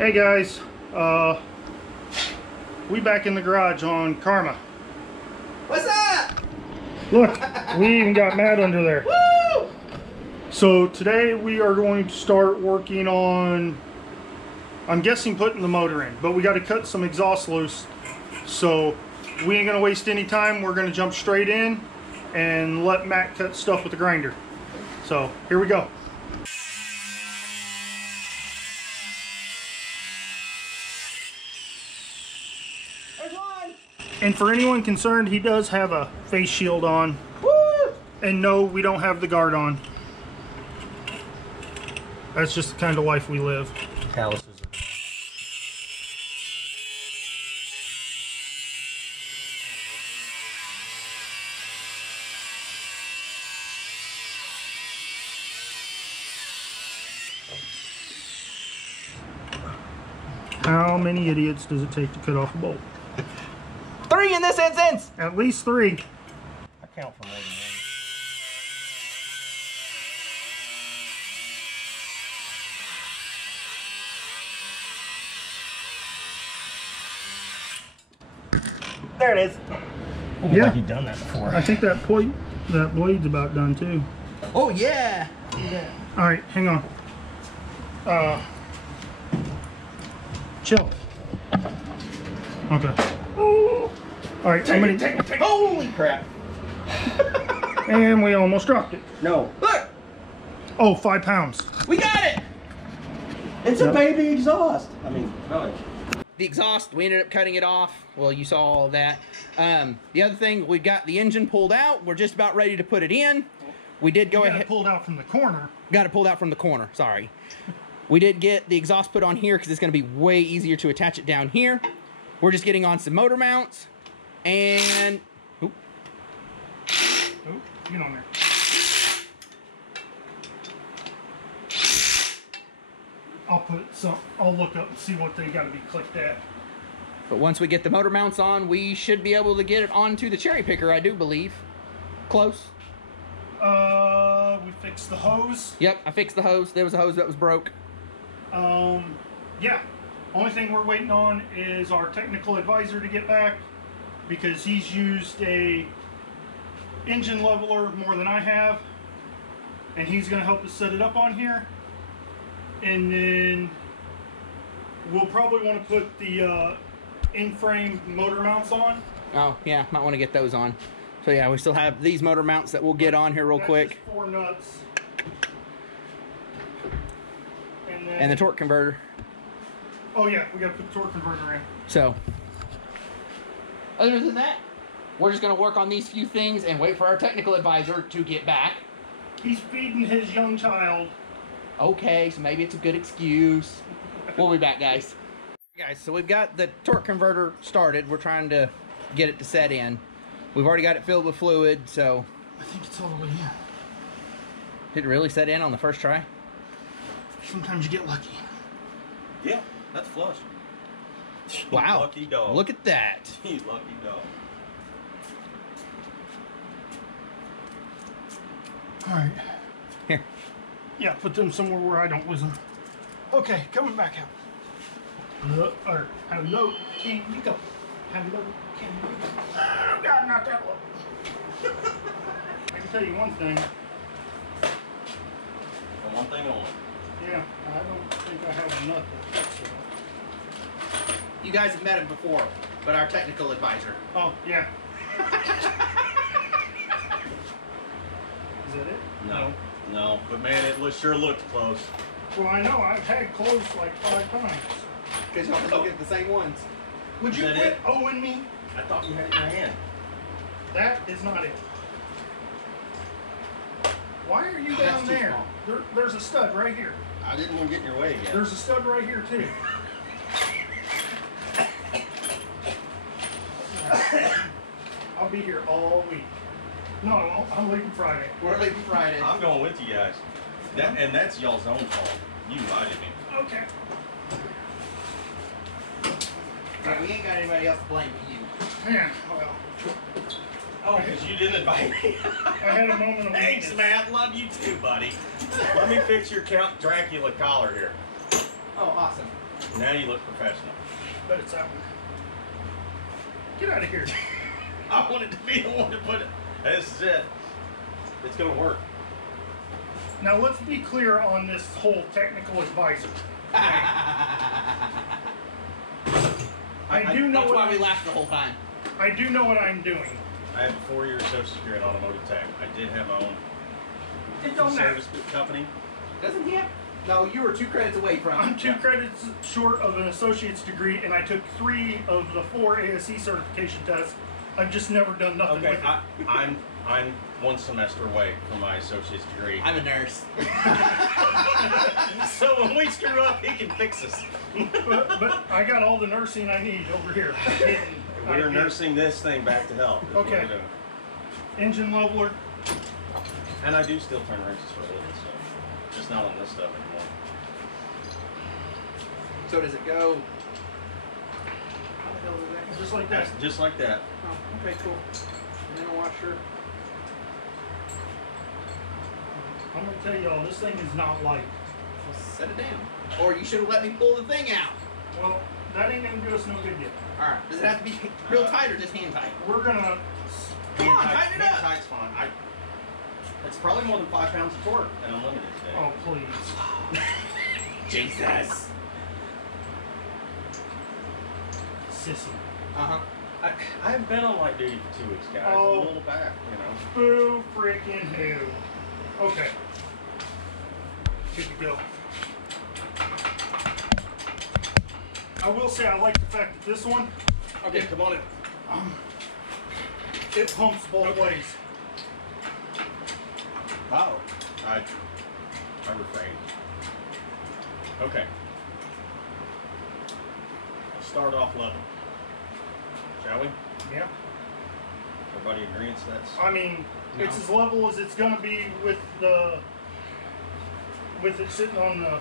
Hey guys, we back in the garage on Karma. What's up? Look, we even got Matt under there. Woo! So today we are going to start working on, I'm guessing putting the motor in, but we got to cut some exhaust loose. So we ain't gonna waste any time. We're gonna jump straight in and let Matt cut stuff with the grinder. So here we go. And for anyone concerned, he does have a face shield on. Woo! And no, we don't have the guard on. That's just the kind of life we live. Calluses. How many idiots does it take to cut off a bolt? 3 in this instance! At least 3. I count for more than one. There it is. Yeah. Like you've done that before. I think that blade's about done too. Oh yeah! All right, hang on. Chill. Okay. All right, I'm gonna take it. Holy crap! And we almost dropped it. No. Look! Oh, 5 pounds. We got it! It's a baby exhaust. I mean, really. The exhaust, we ended up cutting it off. Well, you saw all of that. The other thing, we got the engine pulled out. We're just about ready to put it in. We did go ahead. Pulled out from the corner. Got it pulled out from the corner, sorry. We did get the exhaust put on here because it's going to be way easier to attach it down here. We're just getting on some motor mounts. And... Oop. Oh, get on there. I'll look up and see what they got to be clicked at. But once we get the motor mounts on, we should be able to get it onto the cherry picker, I do believe. Close. We fixed the hose. Yep, I fixed the hose. There was a hose that was broke. Yeah. Only thing we're waiting on is our technical advisor to get back, because he's used a engine leveler more than I have, and he's going to help us set it up on here. And then we'll probably want to put the in-frame motor mounts on. Oh, yeah, might want to get those on. So yeah, we still have these motor mounts that we'll get on here real quick. Just 4 nuts. And the torque converter. Oh yeah, we gotta put the torque converter in. So, other than that, we're just gonna work on these few things and wait for our technical advisor to get back. He's feeding his young child. Okay, so maybe it's a good excuse. We'll be back, guys. Guys, so we've got the torque converter started. We're trying to get it to set in. We've already got it filled with fluid, so... I think it's all the way in. Did it really set in on the first try? Sometimes you get lucky. Yeah, that's flush. Wow. Lucky dog. Look at that. He's lucky dog. Alright. Here. Yeah, put them somewhere where I don't lose them. Okay, coming back out. Hello, can you go? Hello, can you go? Oh, God, not that one. I can tell you one thing. And one thing only. Yeah, I don't think I have enough to fix it. You guys have met him before, but our technical advisor. Oh, yeah. Is that it? No. No, but man, it sure looked close. Well, I know. I've had close like 5 times. Because y'all can look at the same ones. Would you Is that quit it? owing me? I thought you had it in your hand. That is not it. Why are you Oh, that's down too there? small. There's a stud right here. I didn't want to get in your way again. There's a stud right here too. I'll be here all week. No, I won't. I'm leaving Friday. We're leaving Friday. I'm going with you guys. And that's y'all's own fault. You invited me. Okay. Right, we ain't got anybody else to blame but you. Yeah, well. Oh, because you didn't invite me. I had a moment of Thanks, weakness. Matt. Love you too, buddy. Let me fix your Count Dracula collar here. Oh, awesome. Now you look professional. Bet it's that one. Get out of here. I wanted to be the one to put it. This is it. It's gonna work. Now let's be clear on this whole technical advisor. I do know That's what why we laughed the whole time. I do know what I'm doing. I have a 4-year associate's degree in automotive tech. I did have my own It don't matter. service company. Doesn't he have? No, you were 2 credits away from. I'm 2 credits short of an associate's degree, and I took 3 of the 4 ASE certification tests. I've just never done nothing Okay, with it. I'm 1 semester away from my associate's degree. I'm a nurse. So when we screw up, he can fix us. but I got all the nursing I need over here. We're nursing this thing back to health. is what Okay. we're doing. Engine leveler. And I do still turn wrenches for a living, so just not on this stuff anymore. So does it go? How the hell is that? Just like that. Just like that. Oh, okay, cool. Mineral washer. I'm gonna tell y'all, this thing is not light. Well, set it down. Or you should have let me pull the thing out. Well, that ain't gonna do us no good yet. All right. Does it have to be real tight or just hand tight? We're gonna. Come on, tighten it Hand up. tight's fine. It's probably more than 5 pounds of torque at unlimited today. Oh please. Jesus. Sissy. I haven't been on light duty for 2 weeks, guys. Oh. I'm a little back, you know. Boo freaking who. Okay. Good to go. I will say I like the fact that this one, Okay, come on in. it pumps both ways. Wow. I refrain. Okay. I'll start off level. Shall we? Yeah. Everybody agrees that's... I mean, No. it's as level as it's gonna be with it sitting on the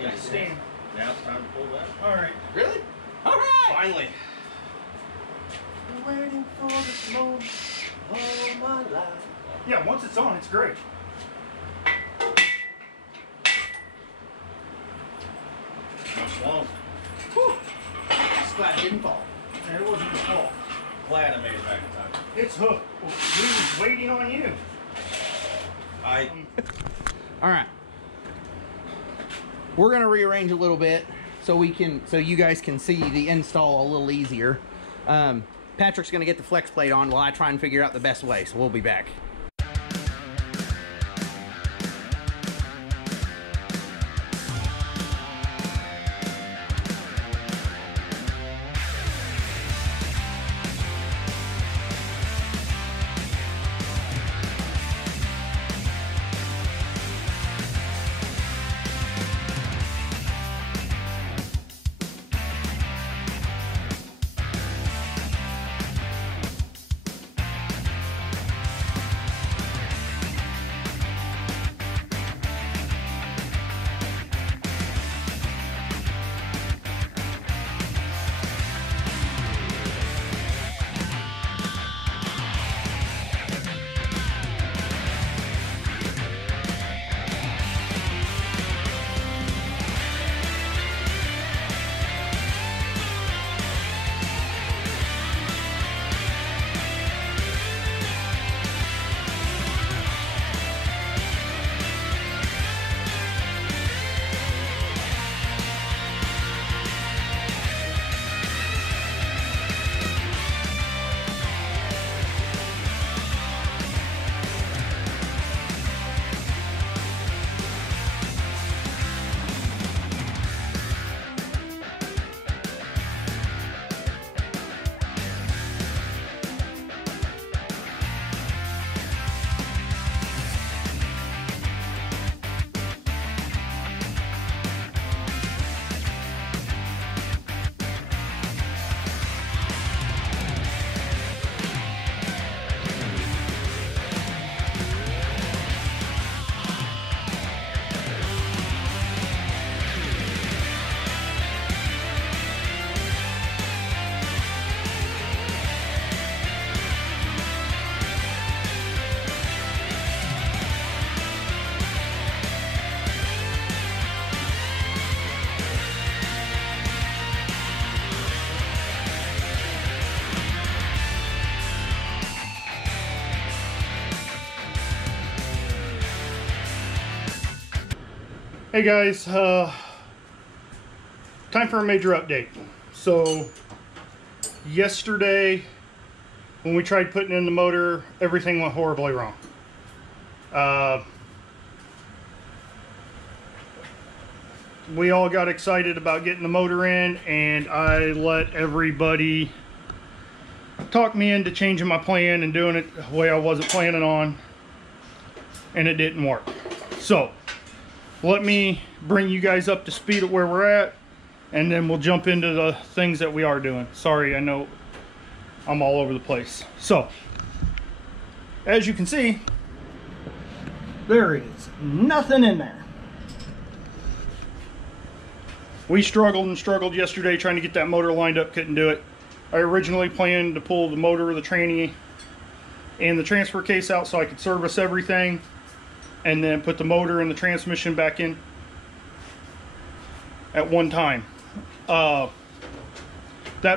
Yeah, stand. Now it's time to pull that. All right. Really? All right. Finally. Waiting for this moment all my life. Yeah, once it's on, it's great. Not long. Whew. Just glad it didn't fall. And it wasn't his fault. Glad I made it back in time. It's hooked. We was waiting on you. All right. We're gonna rearrange a little bit so you guys can see the install a little easier. Patrick's gonna get the flex plate on while I try and figure out the best way. So we'll be back. Hey guys, time for a major update. So yesterday when we tried putting in the motor, everything went horribly wrong. We all got excited about getting the motor in, and I let everybody talk me into changing my plan and doing it the way I wasn't planning on, and it didn't work. So let me bring you guys up to speed at where we're at, and then we'll jump into the things that we are doing. Sorry, I know I'm all over the place. So as you can see, there is nothing in there. We struggled and struggled yesterday trying to get that motor lined up, couldn't do it. I originally planned to pull the motor, the tranny, and the transfer case out so I could service everything, and then put the motor and the transmission back in at one time. That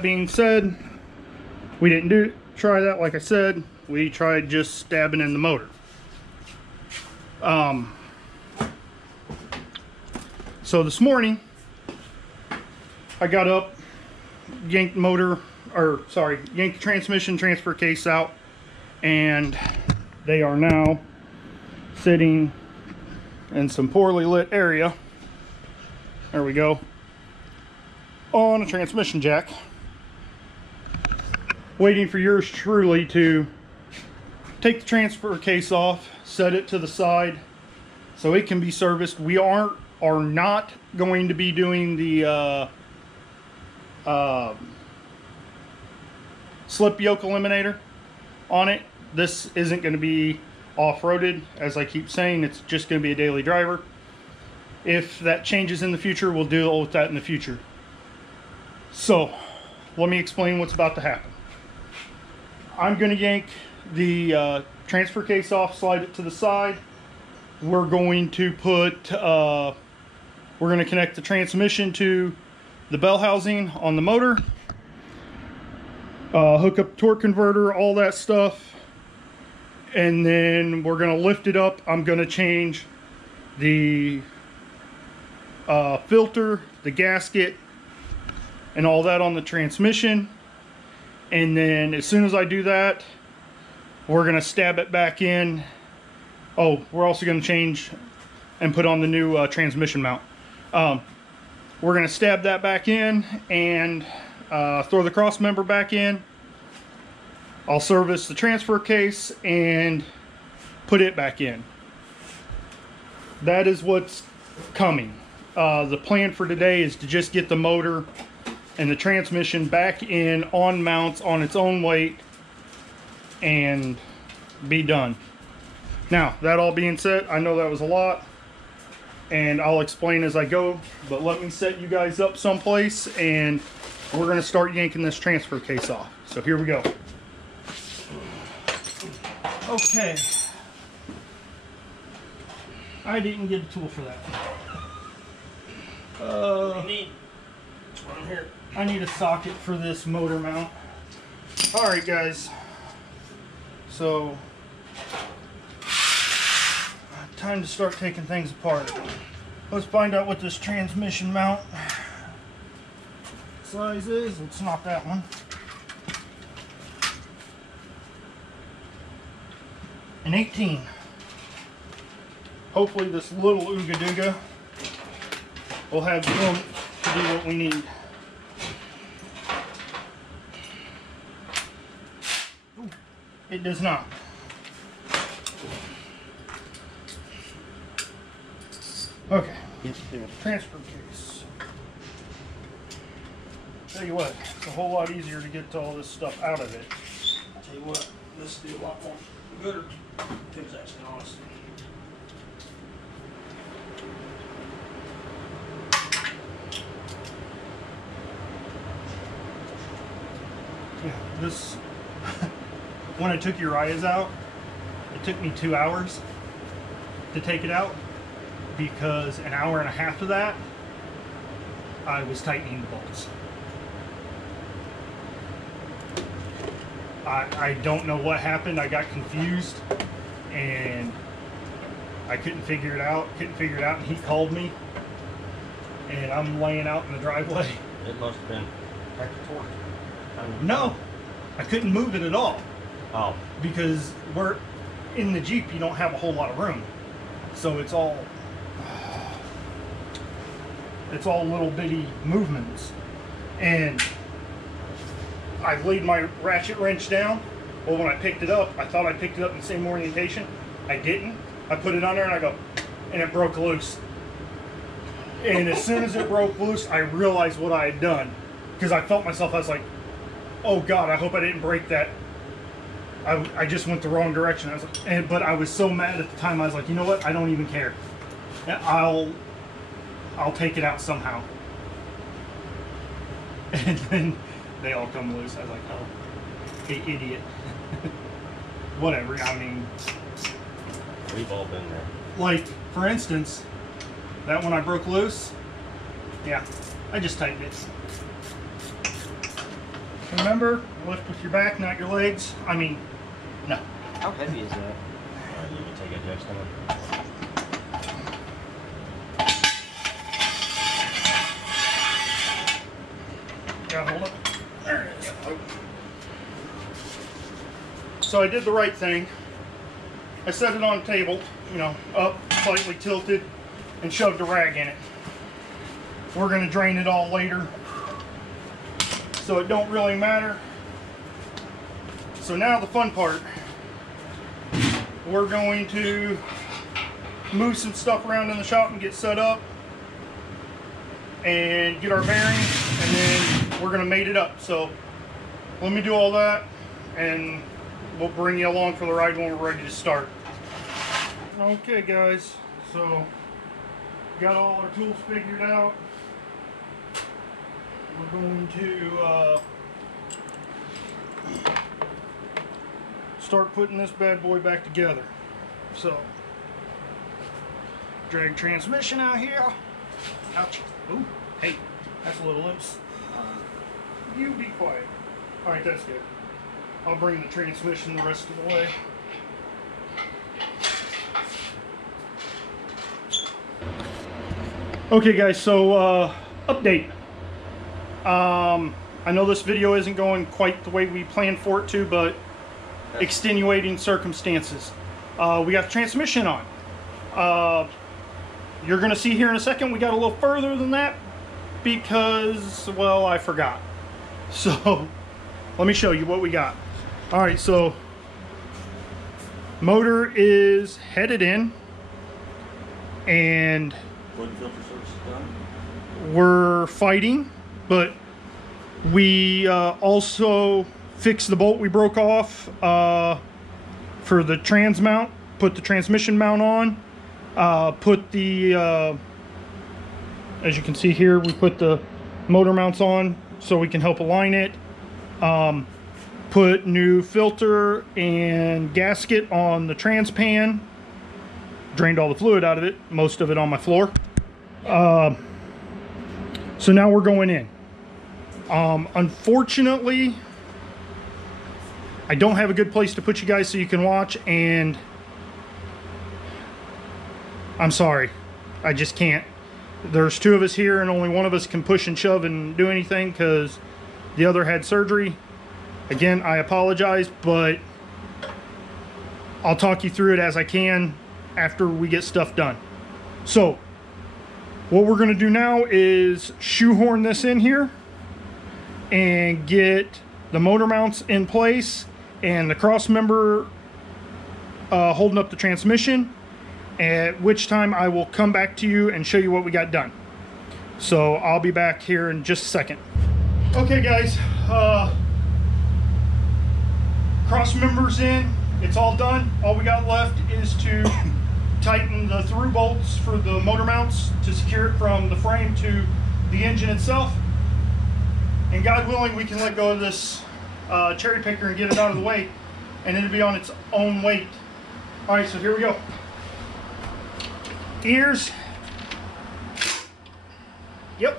being said, we didn't try that. Like I said, we tried just stabbing in the motor. So this morning I got up, yanked the transmission transfer case out, and they are now sitting in some poorly lit area. There we go. On a transmission jack, waiting for yours truly to take the transfer case off, set it to the side so it can be serviced. We are not going to be doing the slip yoke eliminator on it. This isn't going to be off-roaded, as I keep saying. It's just going to be a daily driver. If that changes in the future, we'll deal with that in the future. So let me explain what's about to happen. I'm going to yank the transfer case off, slide it to the side. We're going to put we're going to connect the transmission to the bell housing on the motor, hook up the torque converter, all that stuff, and then we're going to lift it up. I'm going to change the filter, the gasket, and all that on the transmission. And then as soon as I do that, we're going to stab it back in. Oh, we're also going to change and put on the new transmission mount. We're going to stab that back in and throw the cross member back in. I'll service the transfer case and put it back in. That is what's coming. The plan for today is to just get the motor and the transmission back in on mounts on its own weight and be done. Now, that all being said, I know that was a lot, and I'll explain as I go, but let me set you guys up someplace, and we're going to start yanking this transfer case off. So here we go. Okay. I didn't get a tool for that. I need a socket for this motor mount. Alright guys, so time to start taking things apart. Let's find out what this transmission mount size is. It's not that one. An 18. Hopefully this little Ooga Dooga will have room to do what we need. Ooh, it does not. Okay, transfer case. Tell you what, it's a whole lot easier to get all this stuff out of it. I'll tell you what, this will be a lot more gooder. Things actually, honestly. Yeah, this, when I took Uriah's out, it took me 2 hours to take it out, because an hour and a half of that I was tightening the bolts. I don't know what happened. I got confused and I couldn't figure it out, and he called me, and I'm laying out in the driveway. It must have been back to torque. No, I couldn't move it at all. Oh. Because we're in the Jeep, you don't have a whole lot of room. So it's all little bitty movements. And I laid my ratchet wrench down. Well, when I picked it up, I thought I picked it up in the same orientation. I didn't. I put it on there and I go, and it broke loose. And as soon as it broke loose, I realized what I had done. Because I felt myself, I was like, oh God, I hope I didn't break that. I just went the wrong direction. I was like, but I was so mad at the time, I was like, you know what? I don't even care. I'll take it out somehow. And then they all come loose. I was like, oh, hey, idiot. Whatever, I mean. We've all been there. Like, for instance, that one I broke loose, yeah, I just tightened it. Remember, lift with your back, not your legs. I mean, no. How heavy is that? Alright, you can take it next time. Yeah, hold up. There it is. So I did the right thing. I set it on the table, you know, up, slightly tilted, and shoved a rag in it. We're going to drain it all later, so it don't really matter. So now the fun part. We're going to move some stuff around in the shop and get set up and get our bearings, and then we're going to mate it up. So let me do all that and we'll bring you along for the ride when we're ready to start. Okay guys, so got all our tools figured out. We're going to start putting this bad boy back together. So, drag transmission out here. Ouch. Ooh, hey, that's a little loose. You be quiet. Alright, that's good. I'll bring the transmission the rest of the way. Okay guys, so update. I know this video isn't going quite the way we planned for it to, but extenuating circumstances. We got the transmission on. You're going to see here in a second we got a little further than that because, well, I forgot. So let me show you what we got. Alright, so motor is headed in and we're fighting, but we also fixed the bolt we broke off for the trans mount, put the transmission mount on, put the as you can see here, we put the motor mounts on so we can help align it, put new filter and gasket on the trans pan, drained all the fluid out of it, most of it on my floor. So now we're going in. Unfortunately, I don't have a good place to put you guys so you can watch, and I'm sorry, I just can't. There's two of us here and only one of us can push and shove and do anything because the other had surgery. Again, I apologize, but I'll talk you through it as I can after we get stuff done. So what we're going to do now is shoehorn this in here and get the motor mounts in place and the cross member holding up the transmission, at which time I will come back to you and show you what we got done. So I'll be back here in just a second. Okay guys, cross members in, it's all done. All we got left is to tighten the through bolts for the motor mounts to secure it from the frame to the engine itself. And God willing, we can let go of this cherry picker and get it out of the way, and it'll be on its own weight. All right, so here we go. Ears. Yep.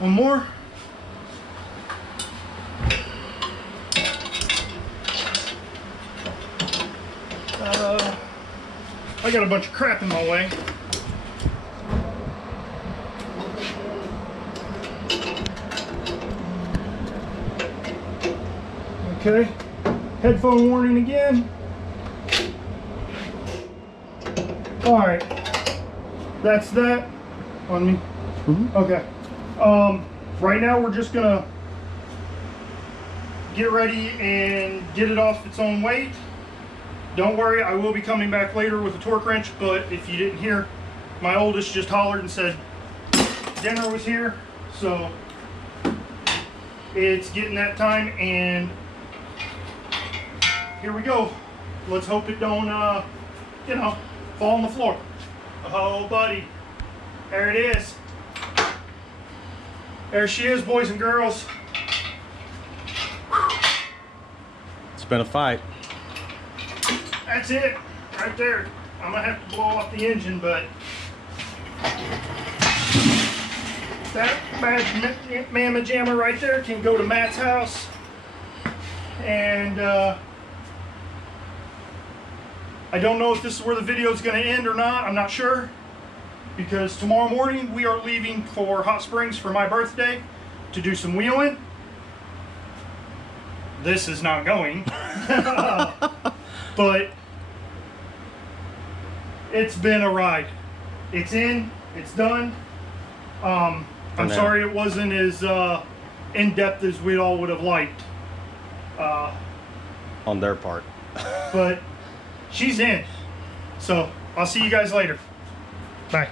One more. I got a bunch of crap in my way. Okay, headphone warning again. All right, that's that on me. Okay. Right now we're just gonna get ready and get it off its own weight. Don't worry, I will be coming back later with a torque wrench, but if you didn't hear, my oldest just hollered and said dinner was here, so it's getting that time, and here we go. Let's hope it don't, you know, fall on the floor. Oh, buddy, there it is. There she is, boys and girls. It's been a fight. That's it, right there. I'm gonna have to blow off the engine, but that bad mamma jamma right there can go to Matt's house. And I don't know if this is where the video is gonna end or not. I'm not sure, because tomorrow morning we are leaving for Hot Springs for my birthday to do some wheeling. This is not going. But it's been a ride. It's in, it's done. I'm sorry it wasn't as in-depth as we all would have liked. On their part. But she's in. So I'll see you guys later. Bye.